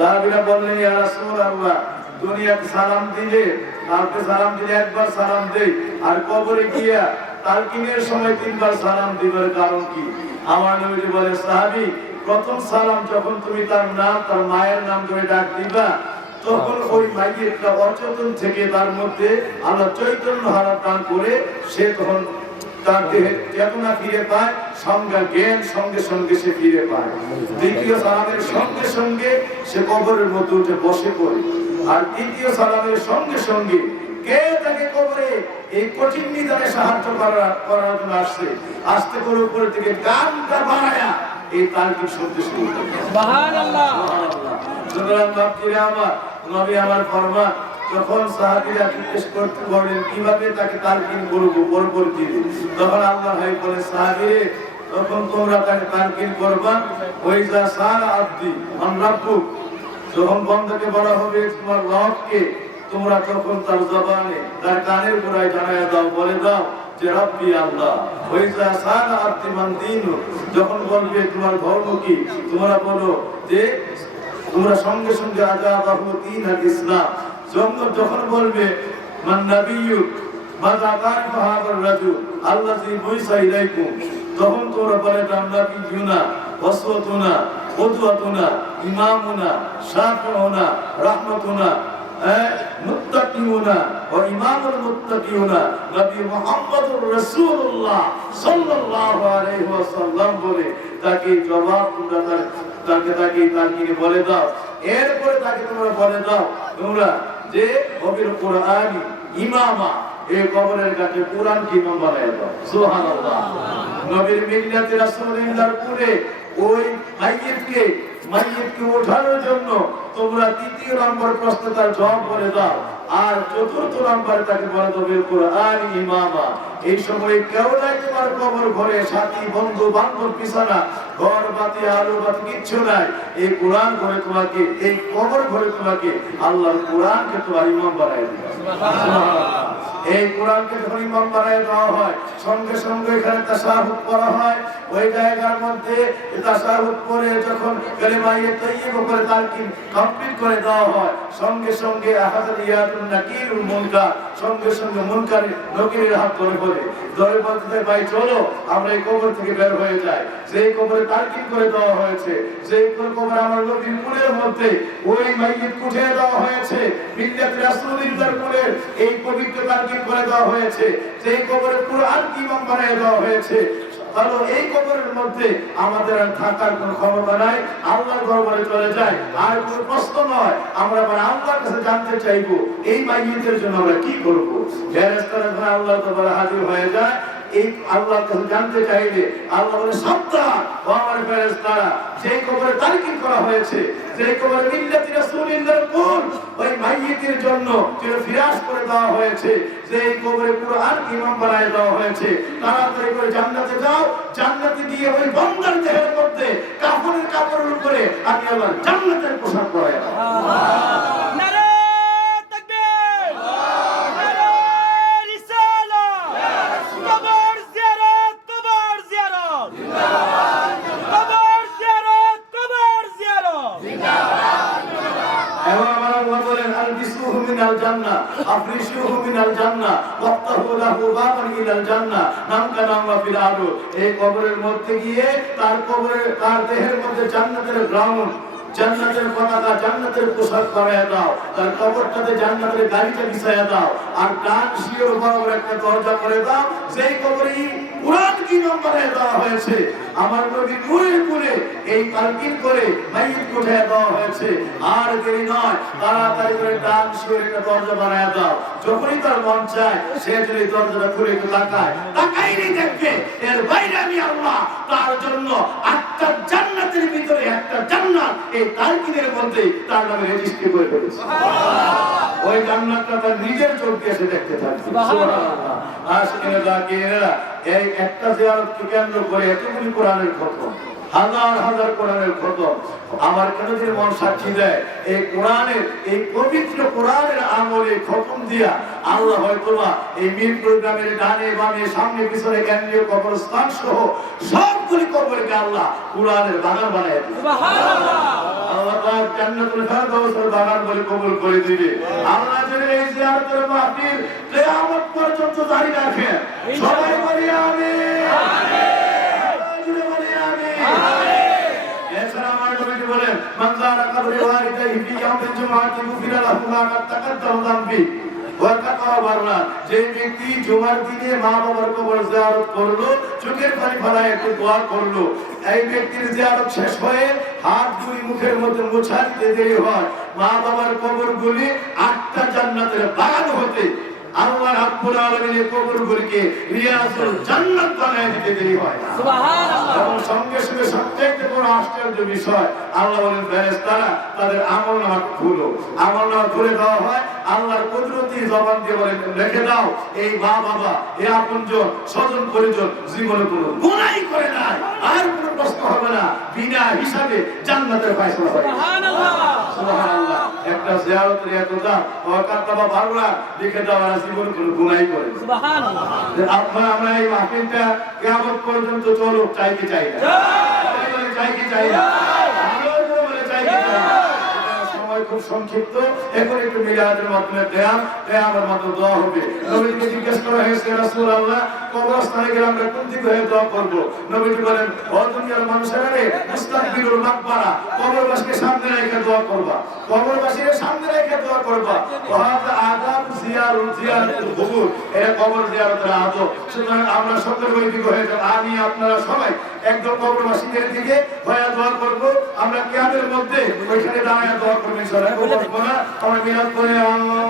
সাহাবীরা বললেন, ইয়া রাসূলুল্লাহ, দুনিয়াতে সালাম দিলে, কাউকে সালাম দিলে একবার সালাম দেই, আর কবরে গিয়া তালকিনের সময় 3 বার সালাম দিবার কারণ কি? আমার নবী বলে, সাহাবী, প্রথম সালাম যখন তুমি তার নাম, তার মায়ের নাম ধরে ডাক দিবা, তখন ওই মাইয়েরটা অচেতন থেকে তার মধ্যে আল্লাহ চৈতন্য হারা দান করে সে তখন তার দেহে চেতনা ফিরে পায়, সংজ্ঞা জ্ঞান সঙ্গে সঙ্গে সে ফিরে পায়। দ্বিতীয় সালামের সঙ্গে সঙ্গে সে কবরের মধ্যে উঠে বসে পড়ে। আর তৃতীয় সালামের সঙ্গে সঙ্গে কে তাকে কবরে এই কঠিন নিদানে সাহায্য করার জন্য আসছে, আস্তে করে উপরে থেকে গানটা বাড়ায়া এই তালকি শুনতে শুরু করে। সুবহানাল্লাহ। সুতরাং বাপজিরা আমার, নবী আমার ফরমান, যখন সাহাবীরা জিজ্ঞেস করতে বলেন কিভাবে তাকে তালকিন করব, পরবর্তী তখন আল্লাহ ভাই বলে, সাহাবীরে, তখন তোমরা তাকে তালকিন করবা, ওই যা সাল আব্দি মান রাব্বুক, যখন বন্দাকে বলা হবে তোমার রবকে, তোমরা তখন তার জবানে, তার কানের গোড়ায় জানায়া দাও, বলে দাও যে রব্বি আল্লাহ। ওই যা সাল আব্দি মান দীনু, যখন বলবে তোমার ধর্ম কি, তোমরা বলো যে তোমরা সঙ্গে সঙ্গে আজাবাহু দীন আল ইসলাম। যখন বলবে মান নাবিয়্যুক মাযা তারিফু হাযার রাজুল আল্লাযী বুইসা ইলাইকুম, তখন তোমরা বলে নাবিয়্যুনা ওয়াসওয়াতুনা কুদওয়াতুনা ইমামুনা শাফিউনা রাহমাতুনা মুত্তাকিউনা ওয়া ইমামুল মুত্তাকিউনা নবী মুহাম্মদুর রাসূলুল্লাহ সাল্লাল্লাহু আলাইহি ওয়াসাল্লাম বলে তাকে জবাব তোমরা তাকে বলে দাও। এরপরে তাকে তোমরা বলে দাও তোমরা যে কবির কোরআনি ইমামা, এই কবরের কাছে কোরআন কি ইমাম বানায় দাও। সুবহানাল্লাহ। নবীর মিল্লাতে রাসূলুল্লাহর পরে ওই মাইয়িতকে ওঠানোর জন্য তোমরা 3য় নম্বর প্রশ্ন তার জবাব বলে দাও, আর 4র্থ নম্বরে তাকে বলে দেবে কোরআন ইমামা। এই সময় কেউ নাই তোমার কবর ঘরে, সাথী বন্ধু বান্ধব বিছানা ঘর বাতি আলো বাতি কিচ্ছু নাই, এই কোরআন ঘরে তোমাকে, এই কবর ঘরে তোমাকে আল্লাহর কোরআনকে তোমার ইমাম বানায় দিবে। সুবহানাল্লাহ। এই কোরআনকে যখন ইমাম বানায় দেওয়া হয়, সঙ্গে সঙ্গে এখানে তাশাহুদ পড়া হয়। ওই জায়গার মধ্যে তাশাহুদ পড়ে যখন কালিমায়ে তাইয়্যিবা করে তালকিন কমপ্লিট করে দেওয়া হয়, সঙ্গে সঙ্গে আহাদিয়াতুন নাকিরুল মুনকার, সঙ্গে সঙ্গে মুনকার নকিরের হাত ধরে বলতে, ভাই চলো আমরা এই কবর থেকে বের হয়ে যাই। যেই কবরে তালকিন করে দেওয়া হয়েছে, যেই কবর আমার নবীর কুলের মধ্যে ওই মাইয়িত উঠিয়ে দেওয়া হয়েছে, মিল্লাত রাসূলুল্লাহর কুলের এই পবিত্র তালকিন করে দেওয়া হয়েছে, যেই কবরে কোরআন কি ইমাম বানিয়ে দেওয়া হয়েছে, তাহলে এই কবরের মধ্যে আমাদের আর থাকার কোনো ক্ষমতা নাই, আল্লাহর দরবারে চলে যায়। আর কোনো প্রশ্ন নয়, আমরা আবার আল্লাহর কাছে জানতে চাইবো এই মাইয়িতের জন্য আমরা কি করবো। ফেরেশতারা যখন আল্লাহর দরবারে হাজির হয়ে যায়, এই আল্লাহর কাছে জানতে চাইলে আল্লাহ বলে, সাবধান ও আমার ফেরেশতারা, যেই কবরে তালকিন করা হয়েছে, যেই কবরে মিল্লাতি রাসূলুল্লাহর কুল ওই মাইয়িতের জন্য যে ফিরাস করে দেওয়া হয়েছে, যেই কবরে কোরআন ইমাম বানায় দেওয়া হয়েছে, তাড়াতাড়ি করে জান্নাতে যাও, জান্নাতে গিয়ে ওই বান্দার দেহের মধ্যে কাফনের কাপড়ের উপরে আমি আল্লাহ জান্নাতের পোশাক পরাই দেব। নারে তাকবীর, নারে রিসালাত, কবর জিয়ারত, কবর জিয়ারত জিন্দাবাদ, কবর জিয়ারত, কবর জিয়ারত জিন্দাবাদ। এবং আমার আল্লাহ বলেন, আলবিসুহু মিনাল জান্নাহ আফরিশুহু মিনাল জান্নাহ ওয়াফতাহু লাহু বাবান ইলাল জান্নাহ নামকানাম ওয়া ফিল আরু। এই কবরের মধ্যে গিয়ে তার দেহের মধ্যে জান্নাতের গ্রাউন্ড, জান্নাতের পতাকা, জান্নাতের পোশাক পরাইয়া দাও, তার কবরটাতে জান্নাতের গাড়িটা বিছাইয়া দাও, আর ডান শিওর বরাবর একটা দরজা করে দাও, যেই কবরে কোরআন কি ইমাম বানায় দেওয়া হয়েছে, আমার নবী নূরের কুলে এই তালকিন করে মাইয়িত উঠাইয়া দেওয়া হয়েছে। আর দেরি নয়, তাড়াতাড়ি করে ডান শিওর একটা দরজা বানায় দাও, যখনই তার মন চায় সে যদি দরজাটা খুলে একটু তাকাইলেই দেখবে এর বাইরে আমি আল্লাহ তার জন্য 8টা জান্নাতের ভিতরে একটা জান্নাত এই তালকিনের মধ্যে তার নামে রেজিস্ট্রি করে ফেলেছে। সুবহানাল্লাহ। ওই জান্নাতটা তার নিজের চোখ দিয়ে সে দেখতে থাকবে। সুবহানাল্লাহ। আশিকিনা জাকিরা, এই একটা জিয়ারতকে কেন্দ্র করে এতগুলি কোরআনের খতম, হাজার হাজার কোরআনের খতম। আমার কেন যদি মন সাক্ষী দেয়, এই কোরআনের, এই পবিত্র কোরআনের আমলে খতম দিয়া আল্লাহ হয়তোবা এই মিরপুর গ্রামের ডানে বামে সামনে পিছনে কেন্দ্রীয় কবরস্থান সহ সবগুলি কবরকে আল্লাহ কোরআনের বাগান বানায় দিবে। সুবহানাল্লাহ। আল্লাহ পাক জান্নাতুল ফেরদাউসের বাগান বলে কবুল করে দিবে। আল্লাহ যেন এই জিয়ারতের মাহফিল কিয়ামত পর্যন্ত জারি রাখে। সবাই বলি আমিন। আমিন। বলি আমিন। এছাড়া আমার নবী বলেন, মান যারা কবরে ওয়ালিদাইহি ফি ইয়াউমিল জুমআতি গুফিরা লাহু মা কাদ তাকাদ্দামা যামবি ওয়া তাকাওয়া বারনা। যে ব্যক্তি জুমার দিনে মা বাবার কবর জিয়ারত করলো, চোখের পানি ফেলায় একটু দোয়া করলো, এই ব্যক্তির জিয়ারত শেষ হয়ে হাতগুলি মুখের মধ্যে মুছা দিতে দেরি হয়, মা বাবার কবরগুলি 8টা জান্নাতের বাগান হতে আল্লাহ রাব্বুল আলামিনের কবরগুলিকে রিয়াজুল জান্নাত বানায় দিতে দেরি হয় না। সুবহানাল্লাহ। এবং সঙ্গে সঙ্গে সবচেয়ে বড় আশ্চর্য বিষয়, আল্লাহ বলেন ফেরেশতারা তাদের আমলনামা খুলো, আমলনামা খুলে দেওয়া হয়। আল্লাহর কুদরতি জবান দিয়ে বলেন, রেখে দাও এই মা বাবা, এই আপনজন স্বজন পরিজন জীবনে কোনো গুনাহ করে নাই, আর কোনো প্রশ্ন হবে না, বিনা হিসাবে জান্নাতের ফয়সালা হবে। সুবহানাল্লাহ। সুবহানাল্লাহ। একটা জিয়ারতের এত দাম, ওয়াকাত বাবা বাররা লিখে দেওয়া জীবনে কোনো গুনাহ করে। সুবহানাল্লাহ। আমরা এই মাহফিলটা কিয়ামত পর্যন্ত চলুক, চাই কি চাই না? চাই কি চাই না? আমরা বলে চাই কি চাই না? সময় খুব সংক্ষিপ্ত, এখন একটু মিলাদের মাধ্যমে কিয়ামের মতো দোয়া হবে। নবীকে জিজ্ঞেস করা হয়েছে, রাসূলুল্লাহ কবরস্থানে গেলে আমরা কোন দিকে হয়ে দোয়া করব? নবীজি বলেন, ও দুনিয়ার মানুষেরা রে, মুস্তাকবিলুল মাকবারা, কবরবাসীকে সামনে রেখে দোয়া করবা, কবরবাসীকে সামনে রেখে দোয়া করবা। ওয়াহাদা আদাব জিয়ারাতুল কুবুর, এটা কবর জিয়ারতের আদব। সুতরাং আমরা সকল বৈদিক হয়ে যাব, আমি আপনারা সবাই একদম কবরবাসীদের দিকে হয়ে দোয়া করব। আমরা কিয়ামের মধ্যে ওইখানে দাঁড়ায় দোয়া করব ইনশাআল্লাহ। আমরা মিলাদ করে আল্লাহ